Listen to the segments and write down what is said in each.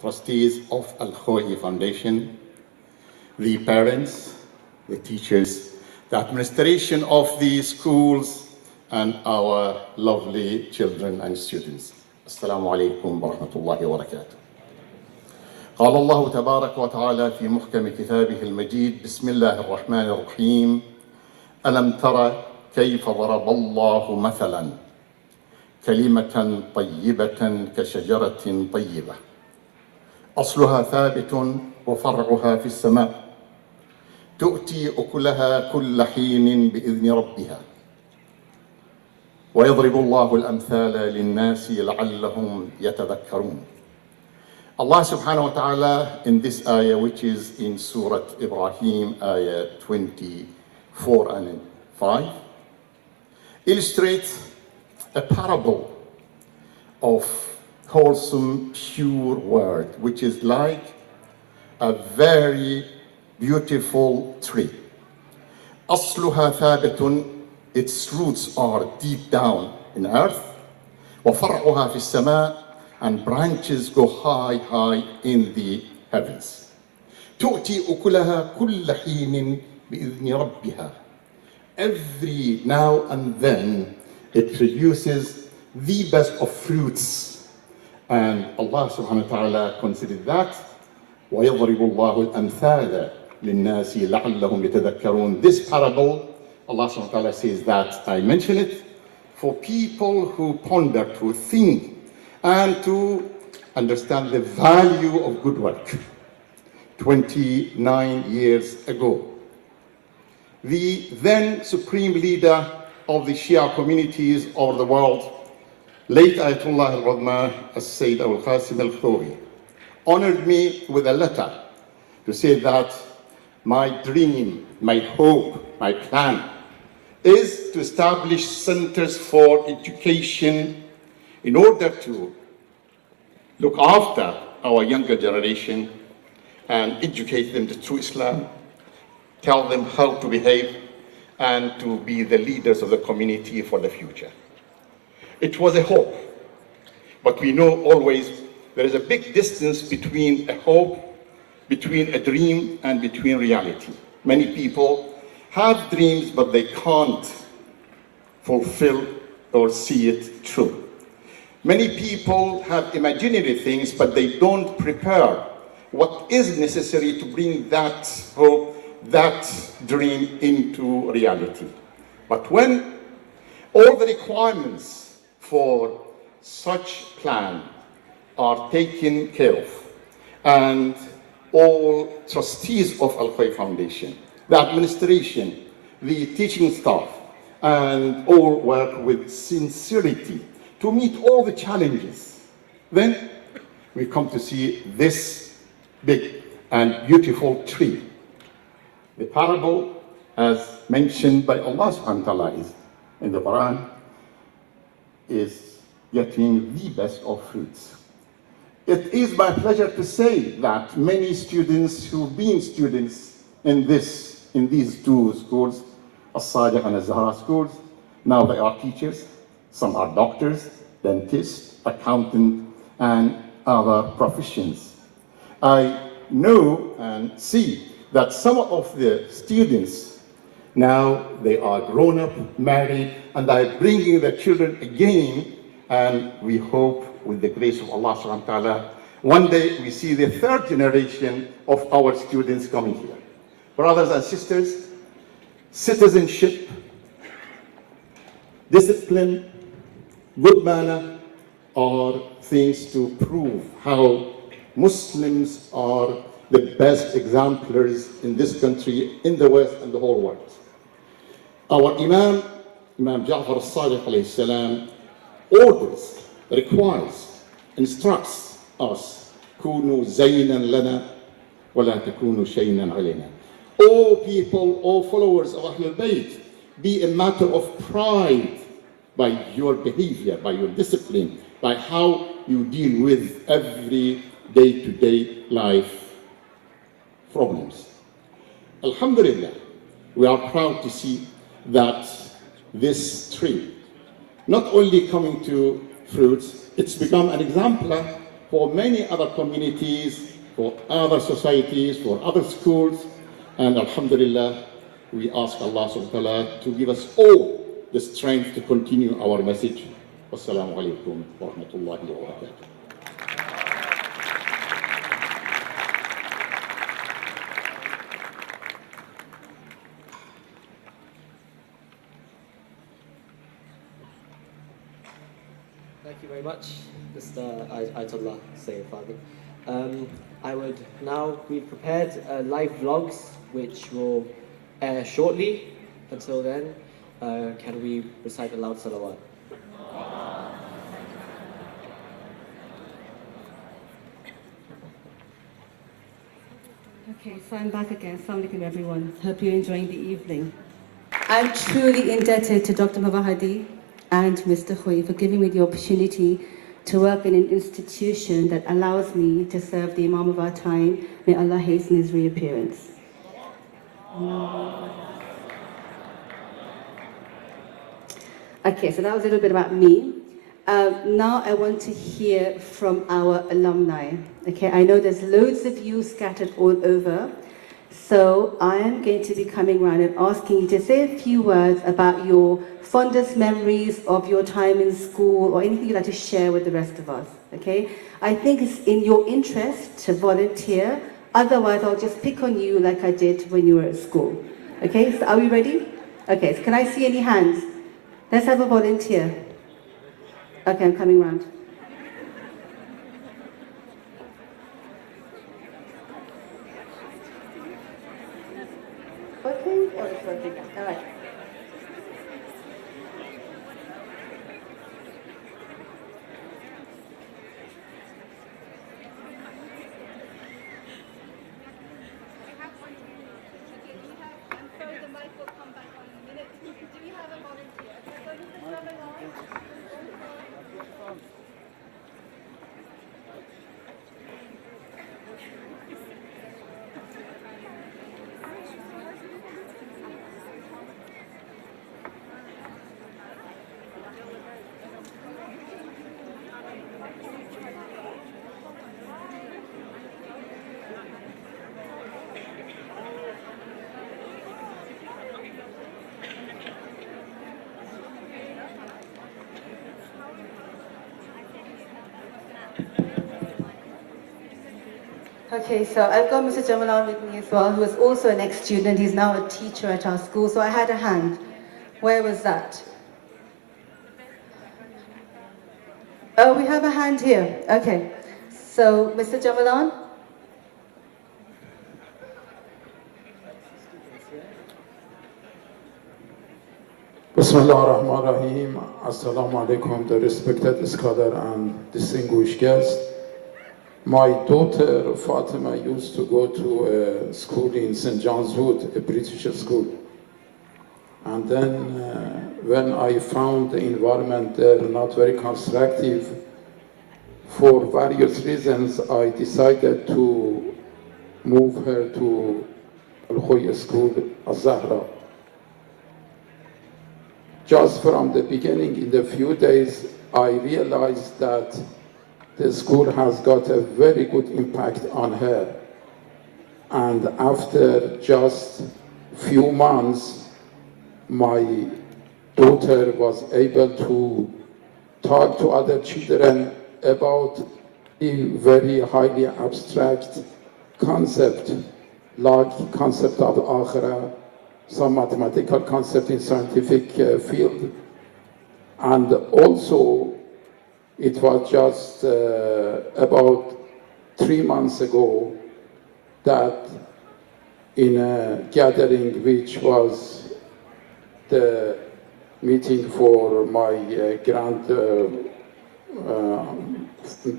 trustees of Al-Khoei Foundation, the parents, the teachers, the administration of the schools, and our lovely children and students. Assalamu alaikum wa rahmatullahi wa barakatuh. قال الله تبارك وتعالى في محكم كتابه المجيد بسم الله الرحمن الرحيم ألم تر كيف ضرب الله مثلا كلمة طيبة كشجرة طيبة أصلها ثابت وفرعها في السماء تؤتي أكلها كل حين بإذن ربها ويضرب الله الأمثال للناس لعلهم يتذكرون. Allah subhanahu wa ta'ala in this ayah, which is in Surah Ibrahim, ayah 24 and 5, illustrates a parable of wholesome, pure word, which is like a very beautiful tree. أصلها ثابت, its roots are deep down in earth. وفرعها في السماء, and branches go high, high in the heavens. تؤتي أكلها كل حين بإذن ربها. Every now and then it produces the best of fruits. And Allah subhanahu wa ta'ala considered that. وَيَضْرِبُ اللَّهُ الْأَمْثَالَ لِلنَّاسِ لَعَلَّهُمْ يَتَذَكَّرُونَ. This parable, Allah subhanahu wa ta'ala says that I mention it for people who ponder, to think, and to understand the value of good work. 29 years ago, the then supreme leader of the Shia communities over the world, late Ayatollah al-Radma al-Sayyid Al-Khoei, honored me with a letter to say that my dream, my hope, my plan is to establish centers for education in order to look after our younger generation and educate them to true Islam, tell them how to behave, and to be the leaders of the community for the future. It was a hope, but we know always there is a big distance between a hope, between a dream, and between reality. Many people have dreams, but they can't fulfill or see it true. Many people have imaginary things, but they don't prepare what is necessary to bring that hope, that dream into reality. But when all the requirements for such plan are taken care of, and all trustees of Al-Khoei Foundation, the administration, the teaching staff, and all work with sincerity to meet all the challenges, then we come to see this big and beautiful tree. The parable, as mentioned by Allah subhanahu wa ta'ala in the Quran, is getting the best of fruits. It is my pleasure to say that many students who've been students in these two schools, Al-Sadiq and Al-Zahra schools, now they are teachers. Some are doctors, dentists, accountants, and other professions. I know and see that some of the students now they are grown up, married, and are bringing their children again, and we hope with the grace of Allah subhanahu wa ta'ala, one day we see the third generation of our students coming here. Brothers and sisters, citizenship, discipline, good manner are things to prove how Muslims are the best exemplars in this country, in the West, and the whole world. Our Imam Ja'far Al-Sadiq alayhi salam, orders, requires, instructs us, كونوا زينا لنا ولا تكونوا شينا علينا. All people, all followers of Ahlul Bayt, be a matter of pride by your behavior, by your discipline, by how you deal with every day-to-day life problems. Alhamdulillah, we are proud to see that this tree not only coming to fruits, it's become an exemplar for many other communities, for other societies, for other schools. And alhamdulillah, we ask Allah subhanahu wa ta'ala to give us all the strength to continue our message. Wassalamu alaikum wa rahmatullahi wa barakatuh. Thank you very much, Mr. Ayatollah Sayyid Fadil. I would now, we've prepared live vlogs which will air shortly. Until then, can we recite a loud salawat? Okay, so I'm back again. Assalamu alaikum everyone. Hope you're enjoying the evening. I'm truly indebted to Dr. Mavahadi and Mr. Khoei for giving me the opportunity to work in an institution that allows me to serve the Imam of our time. May Allah hasten his reappearance. Okay, so that was a little bit about me. Now I want to hear from our alumni. Okay, I know there's loads of you scattered all over. So I am going to be coming around and asking you to say a few words about your fondest memories of your time in school or anything you'd like to share with the rest of us, okay? I think it's in your interest to volunteer, otherwise I'll just pick on you like I did when you were at school. Okay, so are we ready? Okay, so can I see any hands? Let's have a volunteer. Okay, I'm coming round. Okay, oh, it's working. All right. Okay, so I've got Mr. Jamalan with me as well, who is also an ex-student. He's now a teacher at our school. So I had a hand. Where was that? Oh, we have a hand here. Okay. So, Mr. Jamalan? Bismillah ar-Rahman ar-Rahim. Assalamu alaikum, the respected scholar and distinguished guests. My daughter Fatima used to go to a school in St. John's Wood, a British school. And then when I found the environment there not very constructive, for various reasons, I decided to move her to Al-Khoei school, Al-Zahra. Just from the beginning, in the few days, I realized that the school has got a very good impact on her. And after just few months, my daughter was able to talk to other children about a very highly abstract concept, like concept of Akhira, some mathematical concept in scientific field. And also, it was just about 3 months ago that in a gathering which was the meeting for my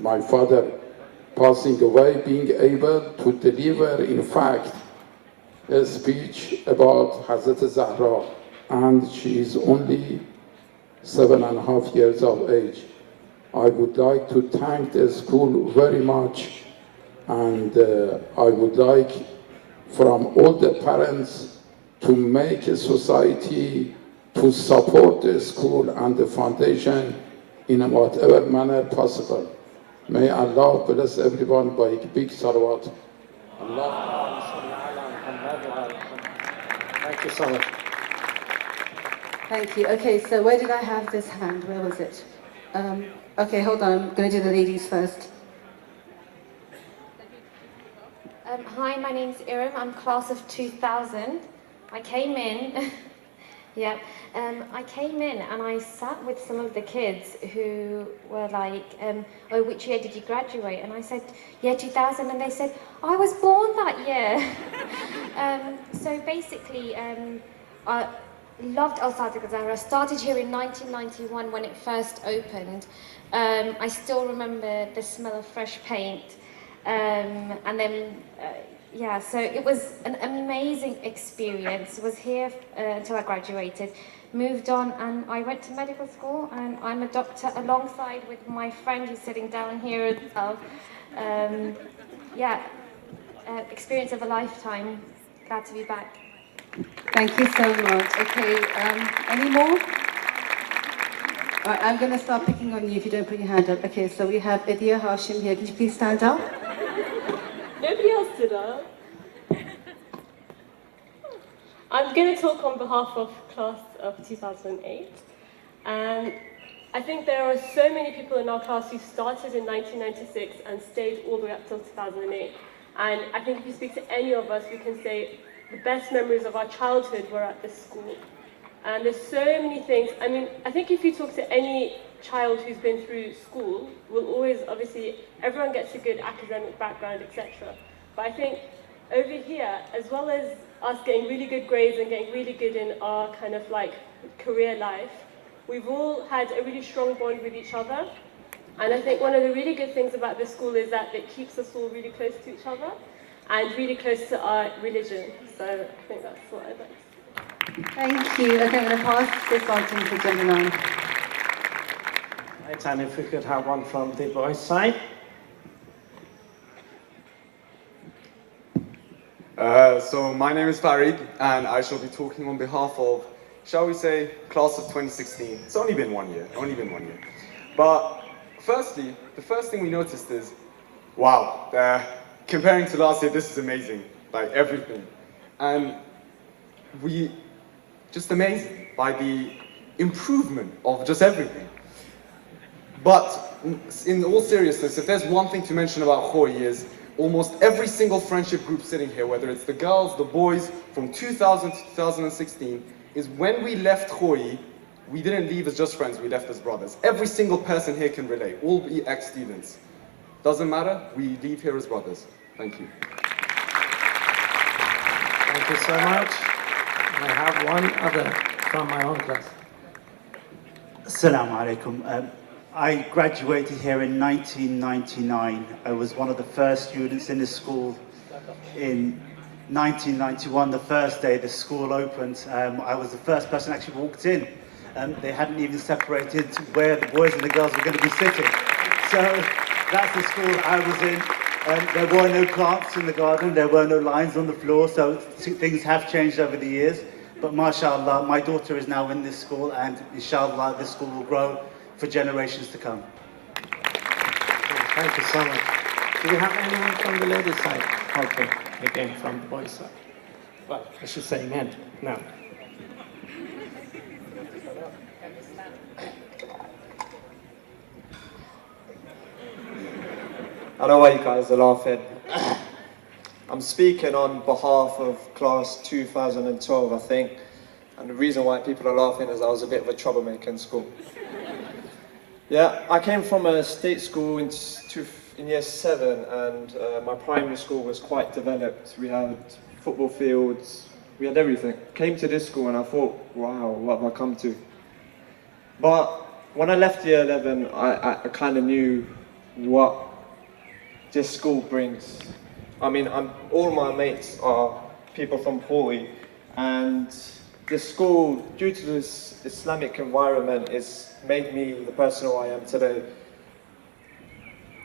my father passing away, being able to deliver, in fact, a speech about Hazrat Zahra, and she is only 7.5 years of age. I would like to thank the school very much, and I would like from all the parents to make a society to support the school and the foundation in whatever manner possible. May Allah bless everyone by a big salawat. Allah. Thank you so much. Thank you. Okay, so where did I have this hand? Where was it? Okay, hold on. I'm going to do the ladies first. Hi, my name's Iram. I'm class of 2000. I came in, yeah, I came in and I sat with some of the kids who were like, oh, which year did you graduate? And I said, yeah, 2000. And they said, I was born that year. So basically, I loved Al-Sadiq Al-Zahra. Started here in 1991 when it first opened. I still remember the smell of fresh paint. And then, yeah, so it was an amazing experience. Was here until I graduated, moved on, and I went to medical school, and I'm a doctor alongside with my friend who's sitting down here as well. Yeah, experience of a lifetime. Glad to be back. Thank you so much. Okay, any more? All right, I'm going to start picking on you if you don't put your hand up. Okay, so we have Idia Hashim here. Can you please stand up? Nobody else stood up. I'm going to talk on behalf of class of 2008. And I think there are so many people in our class who started in 1996 and stayed all the way up till 2008. And I think if you speak to any of us, we can say the best memories of our childhood were at this school. And there's so many things. I mean, I think if you talk to any child who's been through school, will always, obviously, everyone gets a good academic background, etc. But I think over here, as well as us getting really good grades and getting really good in our kind of like career life, we've all had a really strong bond with each other. And I think one of the really good things about this school is that it keeps us all really close to each other and really close to our religion. So I think that's what I'd like to say. Thank you. Okay, I'm going to pass this on to gentleman. Right, and if we could have one from the boys' side. So my name is Farid, and I shall be talking on behalf of, shall we say, class of 2016. It's only been 1 year, But firstly, the first thing we noticed is, wow, comparing to last year, this is amazing, like everything. And just amazing by the improvement of just everything. But in all seriousness, if there's one thing to mention about Khoei is almost every single friendship group sitting here, whether it's the girls, the boys, from 2000 to 2016, is when we left Khoei, we didn't leave as just friends, we left as brothers. Every single person here can relate, all be ex-students. Doesn't matter, we leave here as brothers. Thank you. Thank you so much. I have one other from my own class. Assalamu alaikum. I graduated here in 1999. I was one of the first students in the school. In 1991, the first day the school opened, I was the first person actually walked in. They hadn't even separated where the boys and the girls were going to be sitting. So that's the school I was in. There were no plants in the garden, there were no lines on the floor, so things have changed over the years. But mashallah, my daughter is now in this school, and inshallah this school will grow for generations to come. Thank you so much. Do we have anyone from the ladies' side? Okay, again from the boys' side. Well, I should say men now. I know why you guys are laughing. I'm speaking on behalf of class 2012, I think. And the reason why people are laughing is I was a bit of a troublemaker in school. Yeah, I came from a state school in year 7, and my primary school was quite developed. We had football fields, we had everything. Came to this school and I thought, wow, what have I come to? But when I left year 11, I kind of knew what this school brings. I mean, all my mates are people from Khoei, and this school, due to this Islamic environment, has made me the person who I am today.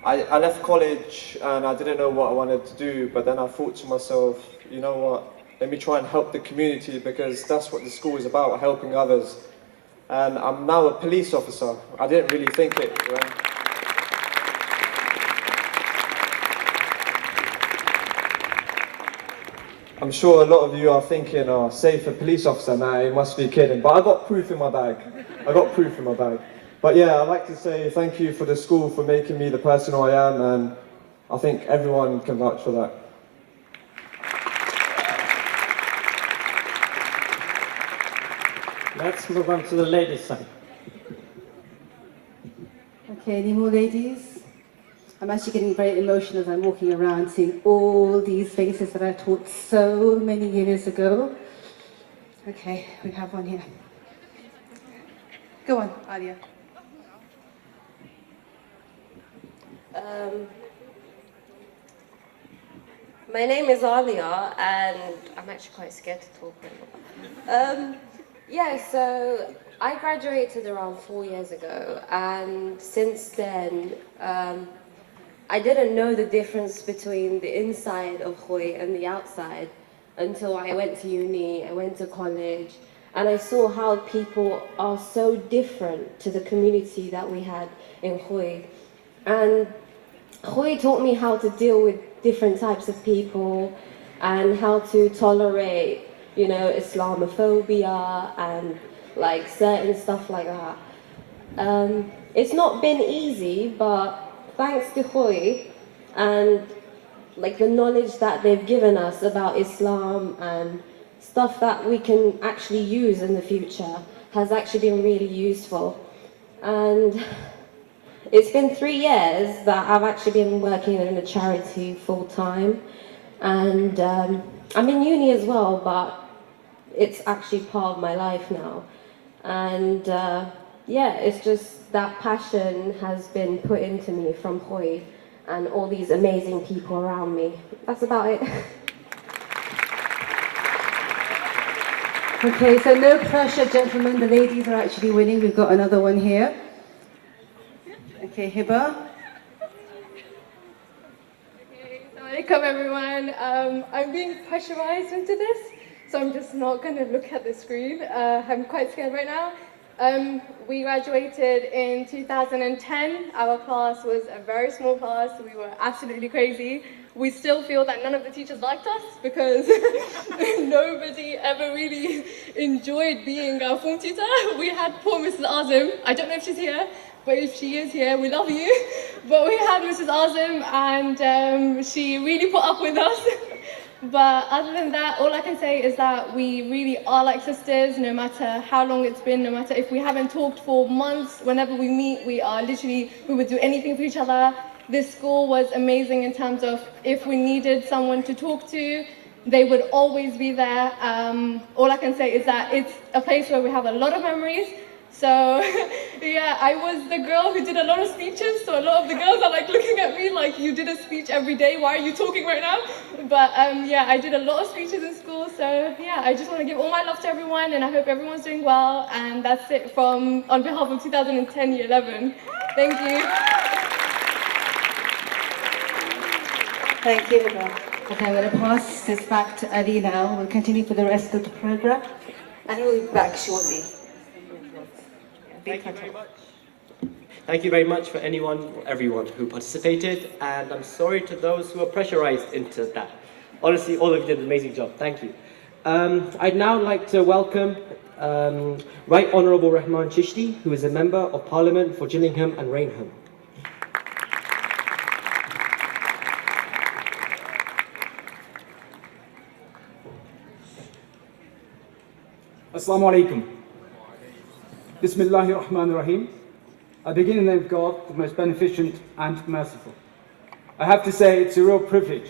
I left college and I didn't know what I wanted to do, but then I thought to myself, you know what, let me try and help the community, because that's what the school is about, helping others. And I'm now a police officer. I didn't really think it. I'm sure a lot of you are thinking, oh, safe a police officer, nah, he must be kidding. But I got proof in my bag. I got proof in my bag. But yeah, I'd like to say thank you for the school for making me the person who I am, and I think everyone can vouch for that. Let's move on to the ladies' side. Okay, any more ladies? I'm actually getting very emotional as I'm walking around seeing all these faces that I taught so many years ago. Okay, we have one here. Go on, Alia. My name is Alia, and I'm actually quite scared to talk right now. Yeah, so I graduated around 4 years ago, and since then, I didn't know the difference between the inside of Khoei and the outside until I went to uni, I went to college, and I saw how people are so different to the community that we had in Khoei. And Khoei taught me how to deal with different types of people and how to tolerate, you know, Islamophobia and like certain stuff like that. It's not been easy, but thanks to Khoei and like the knowledge that they've given us about Islam and stuff that we can actually use in the future has actually been really useful. And it's been 3 years that I've actually been working in a charity full time, and I'm in uni as well, but it's actually part of my life now. And yeah, it's just that passion has been put into me from Khoei and all these amazing people around me. That's about it. Okay, so no pressure, gentlemen. The ladies are actually winning. We've got another one here. Okay, Hiba. Welcome everyone. I'm being pressurized into this, so I'm just not going to look at the screen. I'm quite scared right now. We graduated in 2010. Our class was a very small class. We were absolutely crazy. We still feel that none of the teachers liked us because nobody ever really enjoyed being our form tutor. We had poor Mrs. Azim. I don't know if she's here, but if she is here, we love you. But we had Mrs. Azim, and she really put up with us. But other than that, all I can say is that we really are like sisters, no matter how long it's been, no matter if we haven't talked for months, whenever we meet, we would do anything for each other. This school was amazing in terms of if we needed someone to talk to, they would always be there. All I can say is that it's a place where we have a lot of memories. So yeah, I was the girl who did a lot of speeches, so a lot of the girls are like looking at me like, you did a speech every day, why are you talking right now? But yeah, I did a lot of speeches in school, so yeah, I just want to give all my love to everyone, and I hope everyone's doing well, and that's it on behalf of 2010 Year 11. Thank you. Thank you, Hiba. Okay, I'm going to pass this back to Ali now. We'll continue for the rest of the program, and we'll be back shortly. Thank you very much. Thank you very much for everyone who participated, and I'm sorry to those who were pressurized into that. Honestly, all of you did an amazing job. Thank you. I'd now like to welcome Right Honourable Rahman Chishti, who is a Member of Parliament for Gillingham and Rainham. Assalamu alaikum. Bismillahir Rahmanir Rahim. I begin in the name of God, the most beneficent and merciful. I have to say it's a real privilege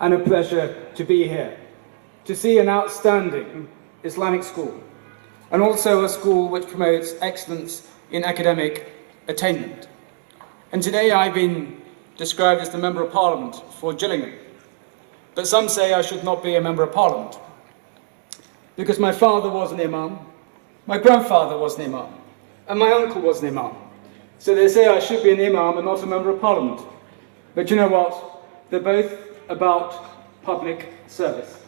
and a pleasure to be here, to see an outstanding Islamic school, and also a school which promotes excellence in academic attainment. And today I've been described as the Member of Parliament for Gillingham, but some say I should not be a Member of Parliament, because my father was an imam, my grandfather was an imam, and my uncle was an imam. So they say I should be an imam and not a Member of Parliament. But you know what? They're both about public service.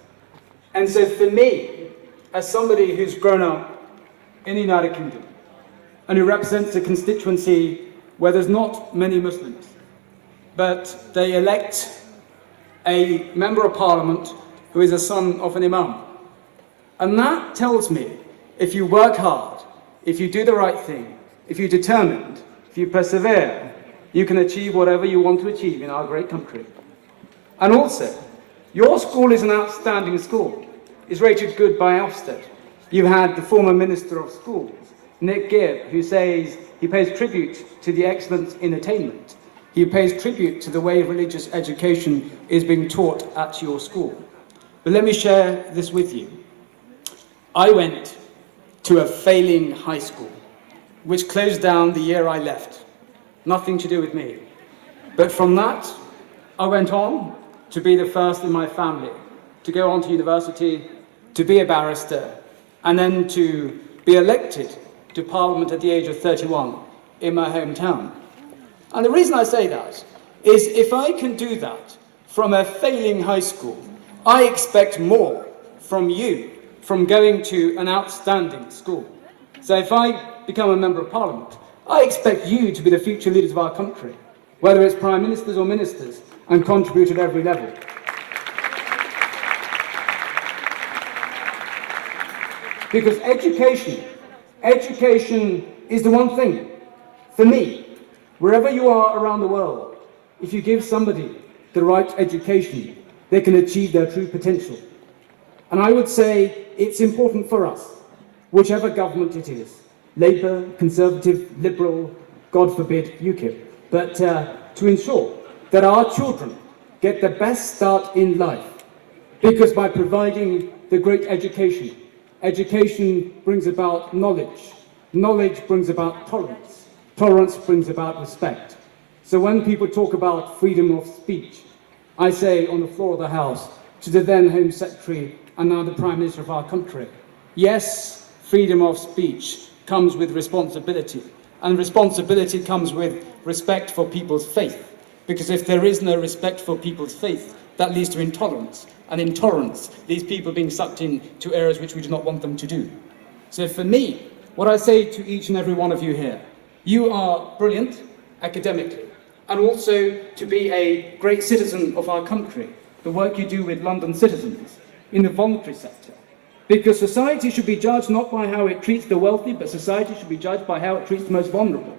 And so for me, as somebody who's grown up in the United Kingdom and who represents a constituency where there's not many Muslims, but they elect a Member of Parliament who is a son of an imam. And that tells me, if you work hard, if you do the right thing, if you're determined, if you persevere, you can achieve whatever you want to achieve in our great country. And also, your school is an outstanding school. It's rated good by Ofsted. You had the former Minister of Schools, Nick Gibb, who says he pays tribute to the excellence in attainment. He pays tribute to the way religious education is being taught at your school. But let me share this with you. I went to a failing high school, which closed down the year I left. Nothing to do with me. But from that, I went on to be the first in my family to go on to university, to be a barrister, and then to be elected to Parliament at the age of 31 in my hometown. And the reason I say that is if I can do that from a failing high school, I expect more from you from going to an outstanding school. So if I become a member of Parliament, I expect you to be the future leaders of our country, whether it's prime ministers or ministers, and contribute at every level. Because education is the one thing. For me, wherever you are around the world, if you give somebody the right education, they can achieve their true potential. And I would say it's important for us, whichever government it is, Labour, Conservative, Liberal, God forbid, UKIP, but to ensure that our children get the best start in life. Because by providing the great education, education brings about knowledge, knowledge brings about tolerance, tolerance brings about respect. So when people talk about freedom of speech, I say on the floor of the House to the then Home Secretary and now the Prime Minister of our country, yes, freedom of speech comes with responsibility, and responsibility comes with respect for people's faith, because if there is no respect for people's faith, that leads to intolerance, and intolerance leaves people being sucked into areas which we do not want them to do. So for me, what I say to each and every one of you here, you are brilliant academically, and also to be a great citizen of our country, the work you do with London citizens in the voluntary sector. Because society should be judged not by how it treats the wealthy, but society should be judged by how it treats the most vulnerable.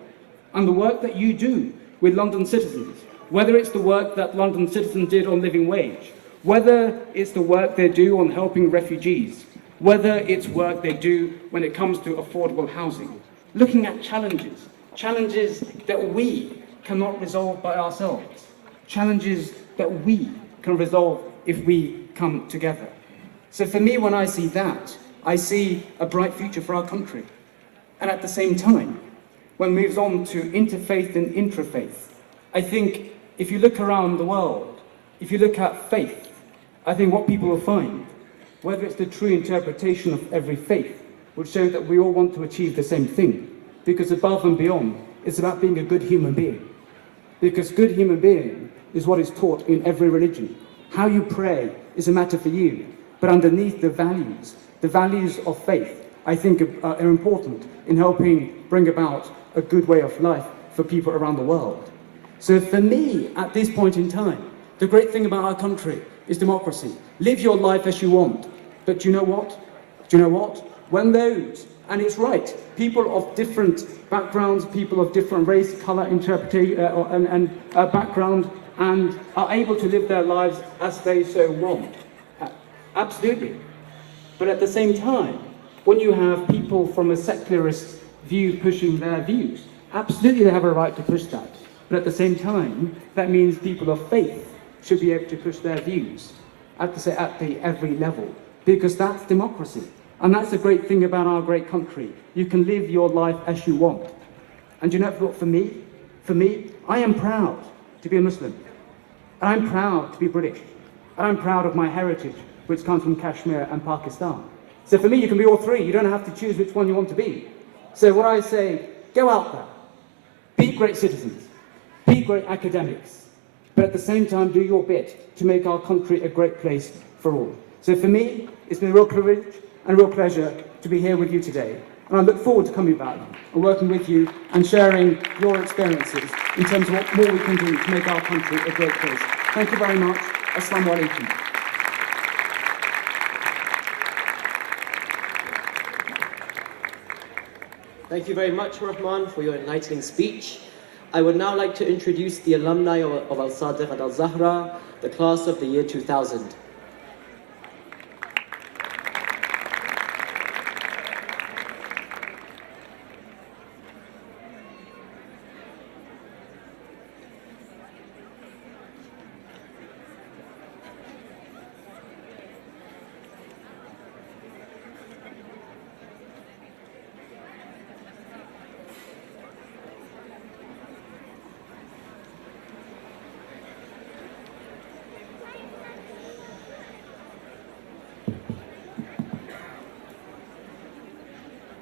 And the work that you do with London citizens, whether it's the work that London citizens did on living wage, whether it's the work they do on helping refugees, whether it's work they do when it comes to affordable housing, looking at challenges, challenges that we cannot resolve by ourselves, challenges that we can resolve if we come together. So for me, when I see that, I see a bright future for our country. And at the same time, when it moves on to interfaith and intrafaith, I think if you look around the world, if you look at faith, I think what people will find, whether it's the true interpretation of every faith, would show that we all want to achieve the same thing. Because above and beyond, it's about being a good human being. Because good human being is what is taught in every religion. How you pray is a matter for you. But underneath the values of faith, I think are important in helping bring about a good way of life for people around the world. So for me, at this point in time, the great thing about our country is democracy. Live your life as you want. But do you know what? Do you know what? When those, and it's right, people of different backgrounds, people of different race, colour, interpretation, and background, and are able to live their lives as they so want. Absolutely. But at the same time, when you have people from a secularist view pushing their views, absolutely they have a right to push that. But at the same time, that means people of faith should be able to push their views at the every level, because that's democracy. And that's the great thing about our great country. You can live your life as you want. And you know what, for me, I am proud to be a Muslim. And I'm proud to be British. And I'm proud of my heritage, which comes from Kashmir and Pakistan. So for me, you can be all three. You don't have to choose which one you want to be. So what I say, go out there, be great citizens, be great academics, but at the same time, do your bit to make our country a great place for all. So for me, it's been a real privilege and a real pleasure to be here with you today. And I look forward to coming back and working with you and sharing your experiences in terms of what more we can do to make our country a great place. Thank you very much. Assalamu alaikum. Thank you very much, Rahman, for your enlightening speech. I would now like to introduce the alumni of Al-Sadiq and Al-Zahra, the class of the year 2000.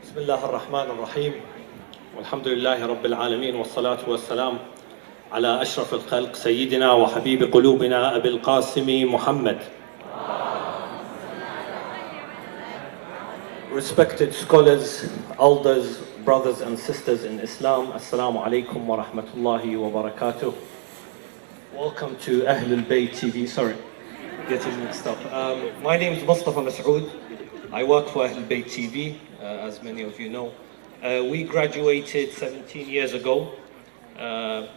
بسم الله الرحمن الرحيم والحمد لله رب العالمين والصلاة والسلام على أشرف الخلق سيدنا وحبيب قلوبنا أبي القاسم محمد. Respected scholars, elders, brothers and sisters in Islam, Assalamu alaikum wa rahmatullahi wa barakatuh. Welcome to Ahlul Bayt TV. Sorry, getting mixed up. My name is Mustafa Masoud. I work for Ahlul Bayt TV, as many of you know. We graduated 17 years ago.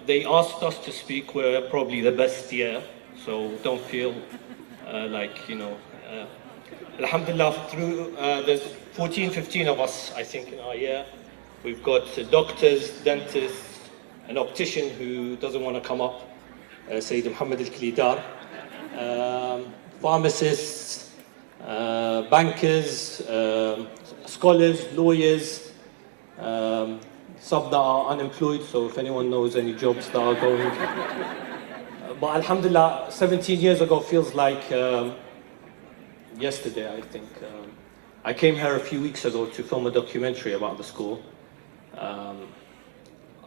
They asked us to speak. We're probably the best year, so don't feel like, you know. Alhamdulillah, through there's 14, 15 of us, I think, in our year. We've got doctors, dentists, an optician who doesn't want to come up, Sayyid Muhammad Al-Klidar, pharmacists, bankers, scholars, lawyers, some that are unemployed, so if anyone knows any jobs that are going. But Alhamdulillah, 17 years ago feels like yesterday, I think. I came here a few weeks ago to film a documentary about the school.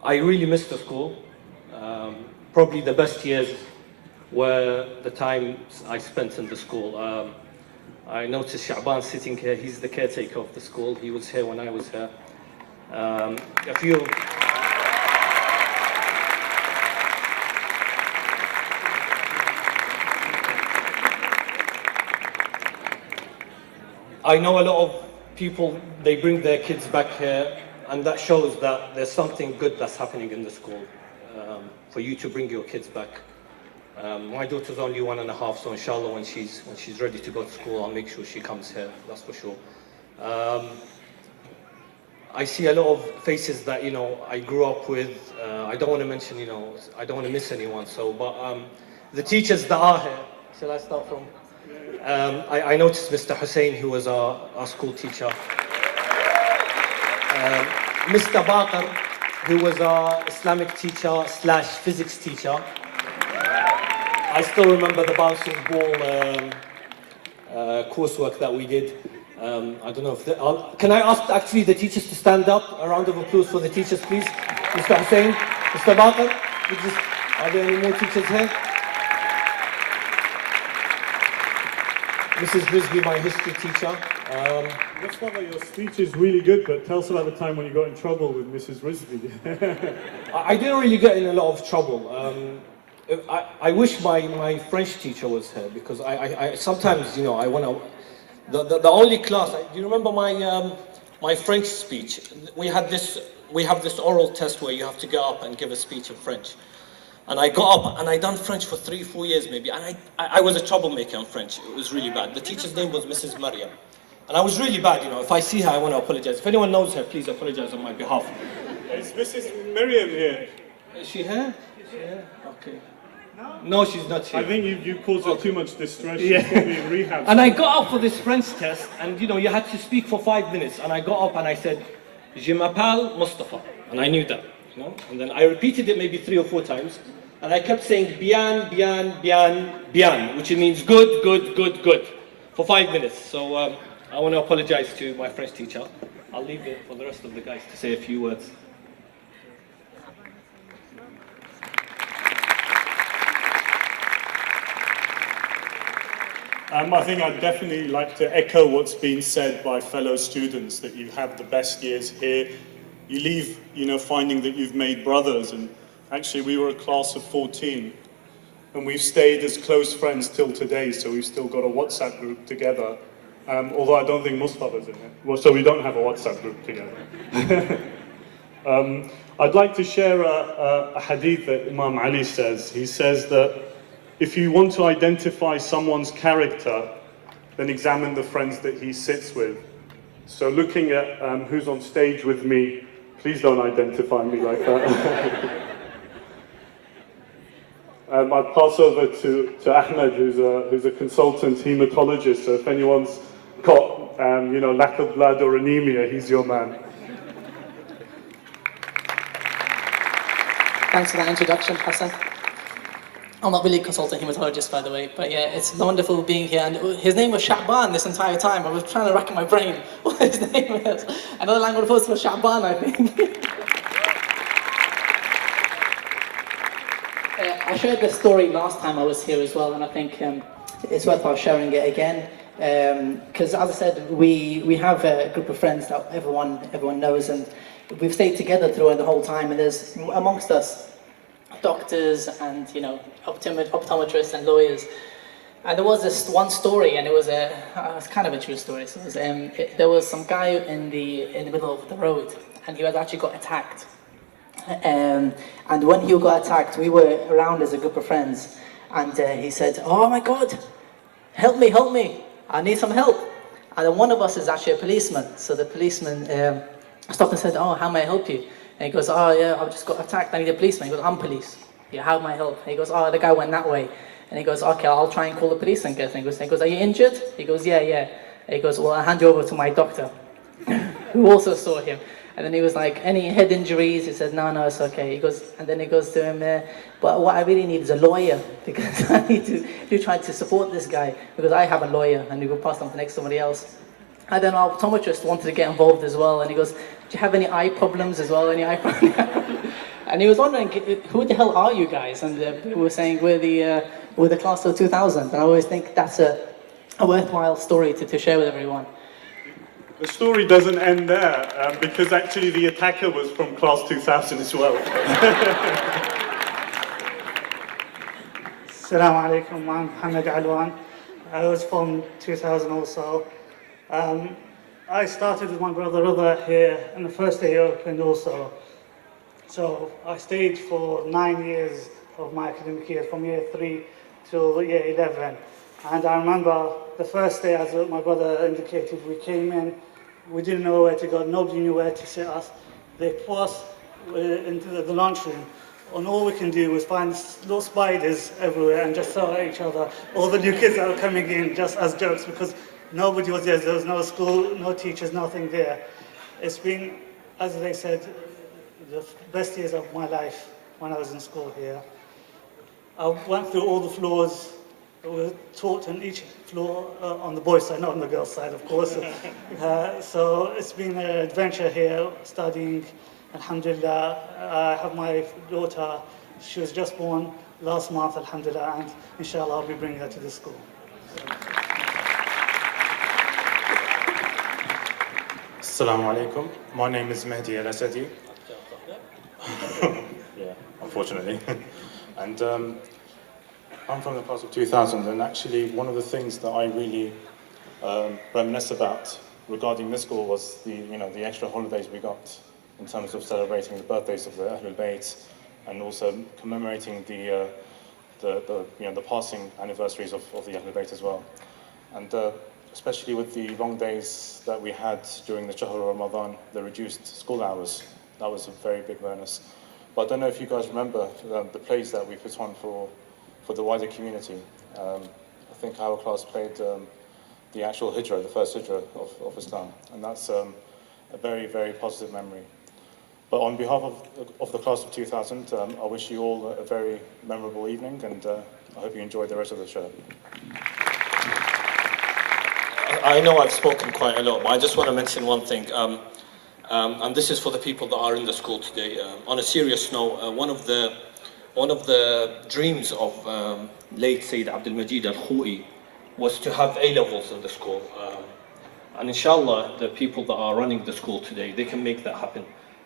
I really missed the school. Probably the best years were the time I spent in the school. I noticed Sha'ban sitting here. He's the caretaker of the school. He was here when I was here. A few. I know a lot of people, they bring their kids back here, and that shows that there's something good that's happening in the school for you to bring your kids back. My daughter's only 1.5, so inshallah when she's ready to go to school, I'll make sure she comes here, that's for sure. I see a lot of faces that, you know, I grew up with. I don't want to mention, you know, I don't want to miss anyone, so, but the teachers that are here, shall I start from? I noticed Mr. Hussein, who was our school teacher. Mr. Baqir, who was our Islamic teacher / physics teacher. I still remember the bouncing ball coursework that we did. I don't know if can I ask actually the teachers to stand up? A round of applause for the teachers, please. Mr. Hussein, Mr. Baqir, are there any more teachers here? Mrs. Rizvi, my history teacher. Mustafa, your speech is really good, but tell us about the time when you got in trouble with Mrs. Rizvi. I didn't really get in a lot of trouble. I wish my French teacher was here, because I sometimes, you know, I want to. The only class. Do you remember my French speech? We have this oral test where you have to get up and give a speech in French. And I got up and I done French for 3-4 years maybe, and I was a troublemaker in French. It was really bad. The teacher's name was Mrs. Mariam, and I was really bad. You know, if I see her, I want to apologize. If anyone knows her, please apologize on my behalf. Is Mrs. Mariam here? Is she here? Is she here? Okay. No, she's not here. I think you caused her too much distress. She's probably in rehab. And I got up for this French test, and you know, you had to speak for 5 minutes, and I got up and I said, "Je m'appelle Mustafa," and I knew that, you know. And then I repeated it maybe 3 or 4 times, and I kept saying bien, bien, bien, bien, which means good, good, good, good, for 5 minutes. So I want to apologize to my French teacher. I'll leave it for the rest of the guys to say a few words. I think I'd definitely like to echo what's been said by fellow students, that you have the best years here. You leave, you know, finding that you've made brothers, and actually we were a class of 14, and we've stayed as close friends till today, so we've still got a WhatsApp group together, although I don't think Mustafa's in it. Well, so we don't have a WhatsApp group together. I'd like to share a hadith that Imam Ali says. He says that if you want to identify someone's character, then examine the friends that he sits with. So looking at who's on stage with me, please don't identify me like that. I'd pass over to Ahmed, who's a consultant hematologist. So if anyone's got lack of blood or anemia, he's your man. Thanks for that introduction, Hassan. I'm not really a consultant hematologist, by the way, but yeah, it's wonderful being here. And his name was Sha'ban this entire time. I was trying to rack in my brain what his name is. Another language post was Sha'ban, I think. I shared this story last time I was here as well, and I think it's worthwhile sharing it again. Because as I said, we have a group of friends that everyone knows, and we've stayed together throughout the whole time. And there's amongst us doctors and optometrists and lawyers. And there was this one story, and it was kind of a true story. So there was some guy in the middle of the road, and he had actually got attacked. And when he got attacked, we were around as a group of friends, and he said, "Oh my God, help me, I need some help." And then one of us is actually a policeman, so the policeman stopped and said, "Oh, how may I help you?" And he goes, "Oh yeah, I've just got attacked, I need a policeman." He goes, "I'm police. Yeah, how may I help?" And he goes, "Oh, the guy went that way." And he goes, "Okay, I'll try and call the police and get him." He goes, "Are you injured?" He goes, "Yeah." And he goes, "Well, I'll hand you over to my doctor," who also saw him. And then he was like, "Any head injuries?" He said, No, it's okay. He goes, and then he goes to him, "But what I really need is a lawyer, because I need to try to support this guy, because I have a lawyer," and he will pass on to somebody else. And then our optometrist wanted to get involved as well, and he goes, "Do you have any eye problems as well? Any eye problems?" And he was wondering, "Who the hell are you guys?" And we were saying, we're the class of 2000. And I always think that's a worthwhile story to share with everyone. The story doesn't end there, because actually the attacker was from class 2000 as well. Assalamu alaikum, I'm Mohammed Alwan. I was from 2000 also. I started with my brother Rida here, and the first day he opened also. So I stayed for 9 years of my academic year, from year 3 till year 11. And I remember the first day, as my brother indicated, we came in, we didn't know where to go, nobody knew where to sit us. They put us into the lunchroom, and all we can do was find little spiders everywhere and just throw at each other. All the new kids that were coming in just as jokes, because nobody was there was no school, no teachers, nothing there. It's been, as they said, the best years of my life when I was in school here. I went through all the floors. We were taught on each floor, on the boys' side, not on the girls' side, of course. So it's been an adventure here, studying. Alhamdulillah, I have my daughter. She was just born last month, alhamdulillah, and inshallah I'll be bringing her to the school. Assalamu alaikum. My name is Mehdi Al-Sadiq. Yeah, unfortunately. And I'm from the class of 2000, and actually one of the things that I really reminisce about regarding this school was the extra holidays we got in terms of celebrating the birthdays of the Ahlul Bayt, and also commemorating the passing anniversaries of the Ahlul Bayt as well. And especially with the long days that we had during the Shahr Ramadan, the reduced school hours, that was a very big bonus. But I don't know if you guys remember the plays that we put on for the wider community. I think our class played the actual hijrah, the first hijrah of Islam, and that's a very, very positive memory. But on behalf of the class of 2000, I wish you all a very memorable evening, and I hope you enjoy the rest of the show. I know I've spoken quite a lot, but I just want to mention one thing. And this is for the people that are in the school today. On a serious note, one of the dreams of late Sayyid Abdul Majid Al-Khoei was to have A-levels in the school. And inshallah, the people that are running the school today, they can make that happen.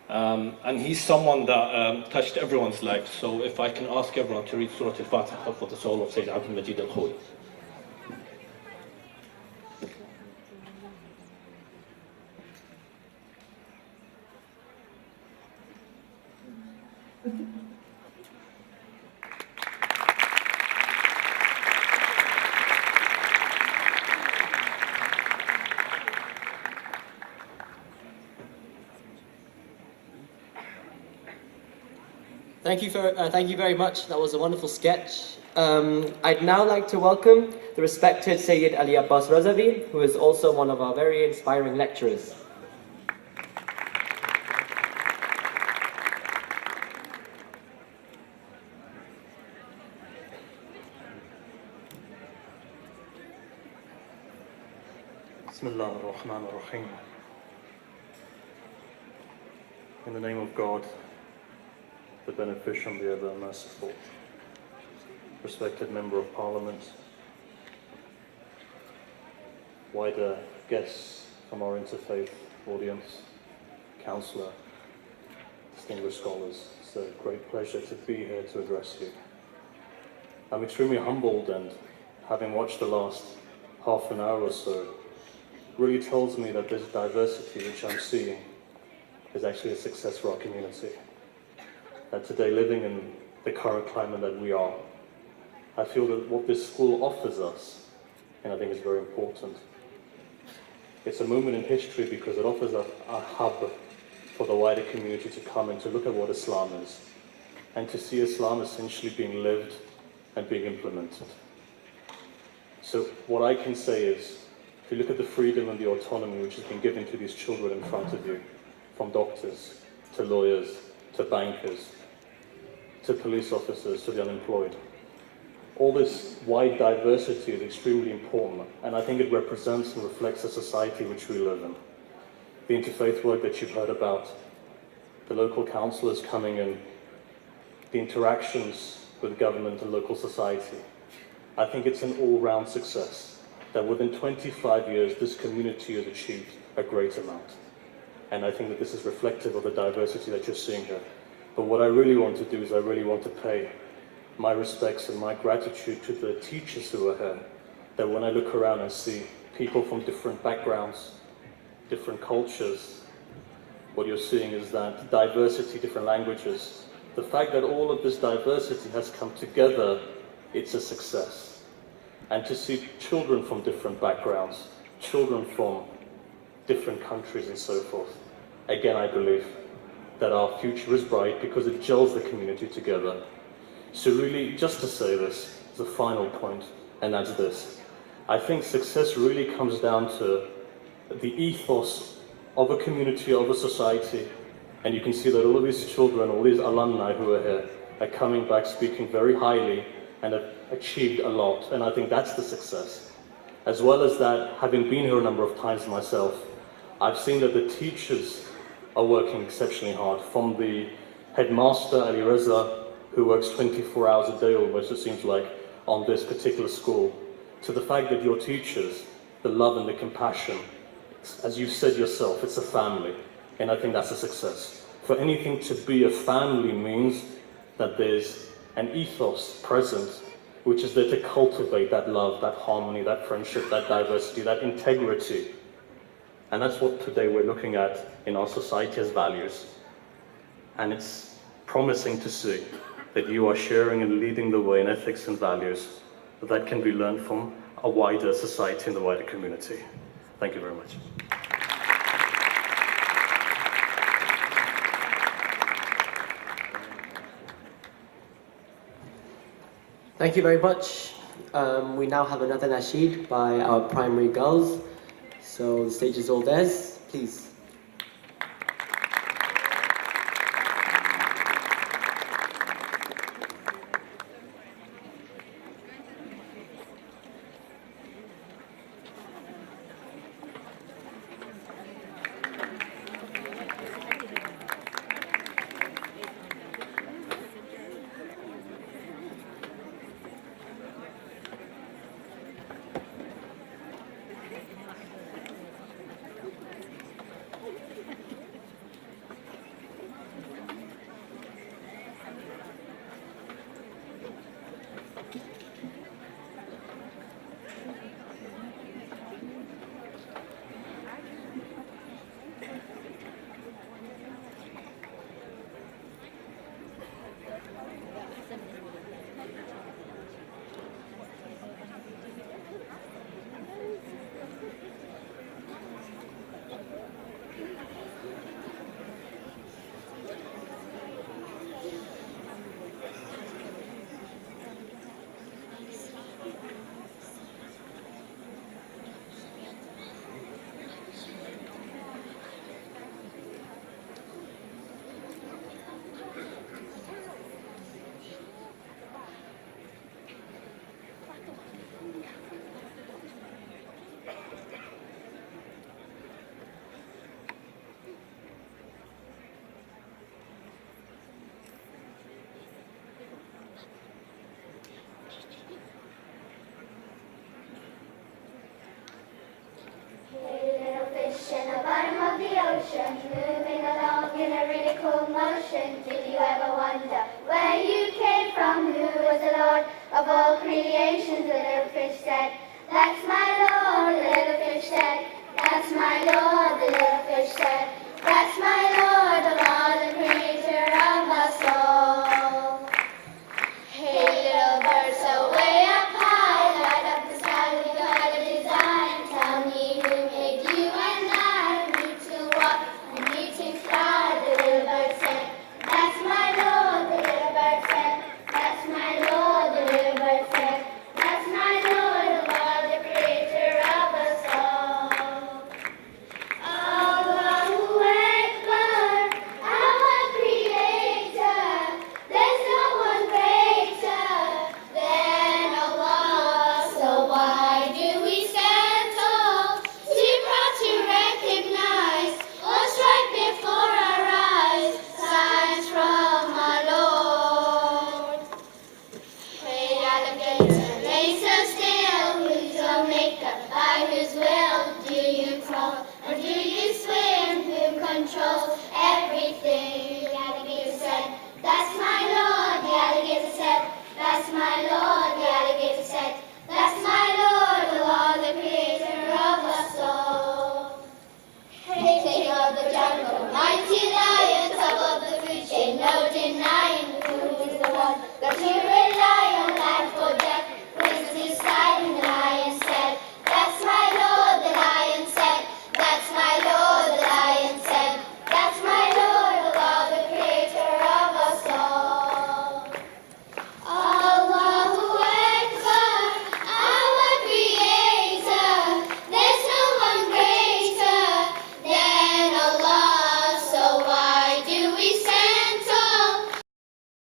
And he's someone that touched everyone's life. So if I can ask everyone to read Surah Al-Fatiha for the soul of Sayyid Abdul Majid Al-Khoei. Thank you very much. That was a wonderful sketch. I'd now like to welcome the respected Sayyid Ali Abbas Razavi, who is also one of our very inspiring lecturers. Bismillah ar-Rahman ar-Rahim. In the name of God, the beneficent, the ever merciful, respected Member of Parliament, wider guests from our interfaith audience, Councillor, distinguished scholars, it's a great pleasure to be here to address you. I'm extremely humbled, and having watched the last half an hour or so, really tells me that this diversity which I'm seeing is actually a success for our community. That today, living in the current climate that we are, I feel that what this school offers us, and I think is very important, it's a moment in history because it offers a hub for the wider community to come and to look at what Islam is, and to see Islam essentially being lived and being implemented. So what I can say is, if you look at the freedom and the autonomy which has been given to these children in front of you, from doctors to lawyers to bankers to police officers to the unemployed, all this wide diversity is extremely important, and I think it represents and reflects the society which we live in. The interfaith work that you've heard about, the local councillors coming in, the interactions with government and local society, I think it's an all-round success. That within 25 years, this community has achieved a great amount. And I think that this is reflective of the diversity that you're seeing here. But what I really want to do is I really want to pay my respects and my gratitude to the teachers who are here. That when I look around and see people from different backgrounds, different cultures, what you're seeing is that diversity, different languages, the fact that all of this diversity has come together, it's a success. And to see children from different backgrounds, children from different countries and so forth, again, I believe that our future is bright because it gels the community together. So really, just to say this, the final point, and that's this. I think success really comes down to the ethos of a community, of a society, and you can see that all of these children, all these alumni who are here, are coming back speaking very highly and have achieved a lot, and I think that's the success. As well as that, having been here a number of times myself, I've seen that the teachers are working exceptionally hard, from the headmaster, Ali Reza, who works 24 hours a day almost, it seems like, on this particular school, to the fact that your teachers, the love and the compassion, as you said yourself, it's a family, and I think that's a success. For anything to be a family means that there's an ethos present which is there to cultivate that love, that harmony, that friendship, that diversity, that integrity. And that's what today we're looking at in our society as values. And it's promising to see that you are sharing and leading the way in ethics and values that can be learned from a wider society and the wider community. Thank you very much. Thank you very much. We now have another nasheed by our primary girls. So the stage is all theirs, please. said, "That's my Lord," the little fish said. "That's my Lord," the little fish said. "That's my Lord."